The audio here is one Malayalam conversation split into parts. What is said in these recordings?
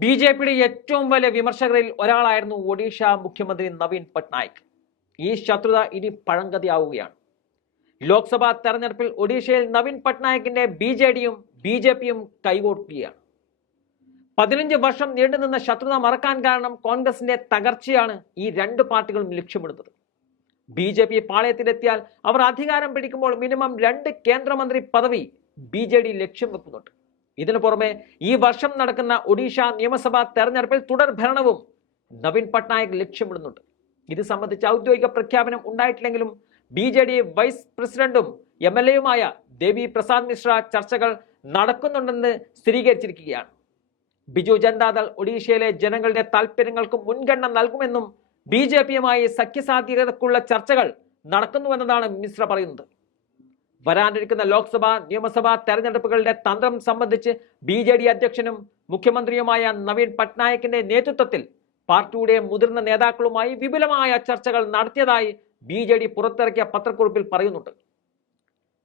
ബി.ജെ.പിയുടെ ഏറ്റവും വലിയ വിമർശകരിൽ ഒരാളായിരുന്നു ഒഡീഷ മുഖ്യമന്ത്രി നവീൻ പട്നായിക്. ഈ ശത്രുത ഇനി പഴങ്കഥയാവുകയാണ്. ലോക്സഭാ തെരഞ്ഞെടുപ്പിൽ ഒഡീഷയിൽ നവീൻ പട്നായിക്കിന്റെ ബി.ജെ.പിയും കൈകോർക്കുകയാണ്. 15 വർഷം നീണ്ടുനിന്ന ശത്രുത മറക്കാൻ കാരണം കോൺഗ്രസിന്റെ തകർച്ചയാണ് ഈ രണ്ട് പാർട്ടികളും ലക്ഷ്യമിടുന്നത്. ബി.ജെ.പി പാളയത്തിലെത്തിയാൽ അവർ അധികാരം പിടിക്കുമ്പോൾ മിനിമം 2 കേന്ദ്രമന്ത്രി പദവി ബി.ജെ.ഡി ലക്ഷ്യം വെക്കുന്നുണ്ട്. ഇതിനു പുറമെ ഈ വർഷം നടക്കുന്ന ഒഡീഷ നിയമസഭാ തെരഞ്ഞെടുപ്പിൽ തുടർ ഭരണവും നവീൻ പട്നായിക് ലക്ഷ്യമിടുന്നുണ്ട്. ഇത് സംബന്ധിച്ച് ഔദ്യോഗിക പ്രഖ്യാപനം ഉണ്ടായിട്ടില്ലെങ്കിലും ബി.ജെ.ഡി വൈസ് പ്രസിഡന്റും എം.എൽ.എയുമായ ദേവി പ്രസാദ് മിശ്ര ചർച്ചകൾ നടക്കുന്നുണ്ടെന്ന് സ്ഥിരീകരിച്ചിരിക്കുകയാണ്. ബിജു ജനതാദൾ ഒഡീഷയിലെ ജനങ്ങളുടെ താൽപര്യങ്ങൾക്ക് മുൻഗണന നൽകുമെന്നും ബി.ജെ.പിയുമായി സഖ്യസാധ്യതയ്ക്കുള്ള ചർച്ചകൾ നടക്കുന്നുവെന്നതാണ് മിശ്ര പറയുന്നത്. വരാനിരിക്കുന്ന ലോക്സഭ നിയമസഭാ തെരഞ്ഞെടുപ്പുകളുടെ തന്ത്രം സംബന്ധിച്ച് ബി.ജെ.ഡി അധ്യക്ഷനും മുഖ്യമന്ത്രിയുമായ നവീൻ പട്നായിക്കിന്റെ നേതൃത്വത്തിൽ പാർട്ടിയുടെ മുതിർന്ന നേതാക്കളുമായി വിപുലമായ ചർച്ചകൾ നടത്തിയതായി ബി.ജെ.ഡി പുറത്തിറക്കിയ പത്രക്കുറിപ്പിൽ പറയുന്നുണ്ട്.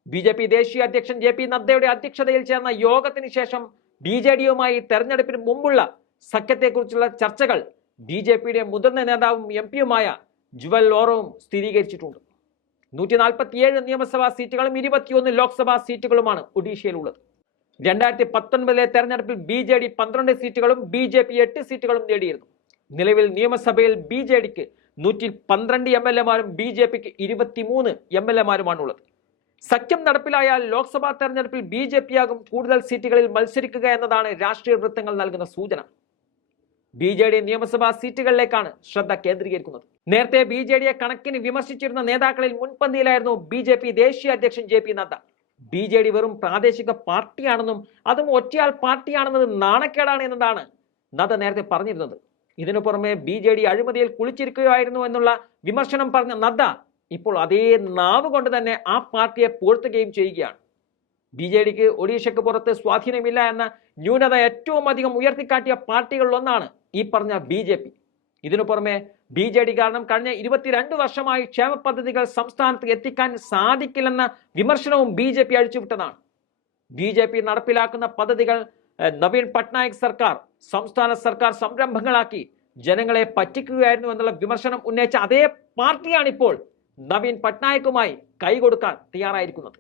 ബി.ജെ.പി ദേശീയ അധ്യക്ഷൻ ജെ.പി നദ്ദയുടെ അധ്യക്ഷതയിൽ ചേർന്ന യോഗത്തിന് ശേഷം ബി.ജെ.ഡിയുമായി തെരഞ്ഞെടുപ്പിന് മുമ്പുള്ള സഖ്യത്തെക്കുറിച്ചുള്ള ചർച്ചകൾ ബി.ജെ.പിയുടെ മുതിർന്ന നേതാവും എം.പിയുമായ ജുവൽ ഓറവും സ്ഥിരീകരിച്ചിട്ടുണ്ട്. 147 നിയമസഭാ സീറ്റുകളും 21 ലോക്സഭാ സീറ്റുകളുമാണ് ഒഡീഷയിലുള്ളത്. 2019 തെരഞ്ഞെടുപ്പിൽ ബി.ജെ.ഡി 12 സീറ്റുകളും ബി.ജെ.പി 8 സീറ്റുകളും നേടിയിരുന്നു. നിലവിൽ നിയമസഭയിൽ ബി.ജെ.ഡിക്ക് 112 എം.എൽ.എമാരും ബി.ജെ.പിക്ക് 23 എം.എൽ.എമാരുമാണുള്ളത്. സഖ്യം നടപ്പിലായാൽ ലോക്സഭാ തെരഞ്ഞെടുപ്പിൽ ബി.ജെ.പിയാകും കൂടുതൽ സീറ്റുകളിൽ മത്സരിക്കുക എന്നതാണ് രാഷ്ട്രീയ വൃത്തങ്ങൾ നൽകുന്ന സൂചന. ബി.ജെ.ഡി നിയമസഭാ സീറ്റുകളിലേക്കാണ് ശ്രദ്ധ കേന്ദ്രീകരിക്കുന്നത്. നേരത്തെ ബി.ജെ.ഡിയെ കണക്കിന് വിമർശിച്ചിരുന്ന നേതാക്കളിൽ മുൻപന്തിയിലായിരുന്നു ബി.ജെ.പി ദേശീയ അധ്യക്ഷൻ ജെ.പി നദ്ദ. ബി.ജെ.ഡി വെറും പ്രാദേശിക പാർട്ടിയാണെന്നും അതും ഒറ്റയാൾ പാർട്ടിയാണെന്നത് നാണക്കേടാണ് എന്നതാണ് നദ്ദ നേരത്തെ പറഞ്ഞിരുന്നത്. ഇതിനു പുറമെ ബി.ജെ.ഡി അഴിമതിയിൽ കുളിച്ചിരിക്കുകയായിരുന്നു എന്നുള്ള വിമർശനം പറഞ്ഞ നദ്ദ ഇപ്പോൾ അതേ നാവ് കൊണ്ട് തന്നെ ആ പാർട്ടിയെ പുകഴ്ത്തുകയും ചെയ്യുകയാണ്. ബി.ജെ.ഡിക്ക് ഒഡീഷയ്ക്ക് പുറത്ത് സ്വാധീനമില്ല എന്ന ന്യൂനത ഏറ്റവും അധികം ഉയർത്തിക്കാട്ടിയ പാർട്ടികളിലൊന്നാണ് ഈ പറഞ്ഞ ബി.ജെ.പി. ഇതിനു പുറമെ ബി.ജെ.ഡി കാരണം കഴിഞ്ഞ 22 വർഷമായി ക്ഷേമ പദ്ധതികൾ സംസ്ഥാനത്ത് എത്തിക്കാൻ സാധിക്കില്ലെന്ന വിമർശനവും ബി.ജെ.പി അഴിച്ചുവിട്ടതാണ്. ബി.ജെ.പി നടപ്പിലാക്കുന്ന പദ്ധതികൾ നവീൻ പട്നായിക് സർക്കാർ സംസ്ഥാന സർക്കാർ സംരംഭങ്ങളാക്കി ജനങ്ങളെ പറ്റിക്കുകയായിരുന്നു എന്നുള്ള വിമർശനം ഉന്നയിച്ച അതേ പാർട്ടിയാണിപ്പോൾ നവീൻ പട്നായിക്കുമായി കൈകൊടുക്കാൻ തയ്യാറായിരിക്കുന്നത്.